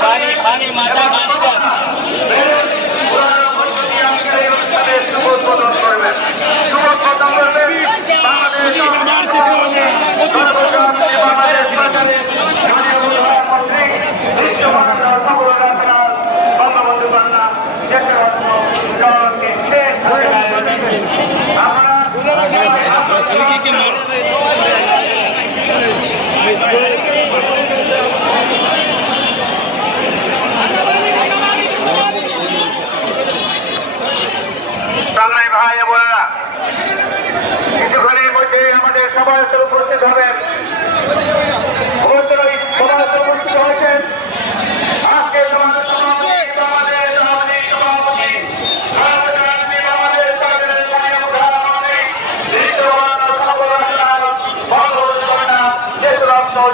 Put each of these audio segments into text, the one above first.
पानी पानी माता पानी ভাই বোনেরা কিছুক্ষণের মধ্যে আমাদের সবাই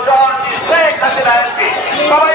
জন শেখ হাসিনা এমপি সবাই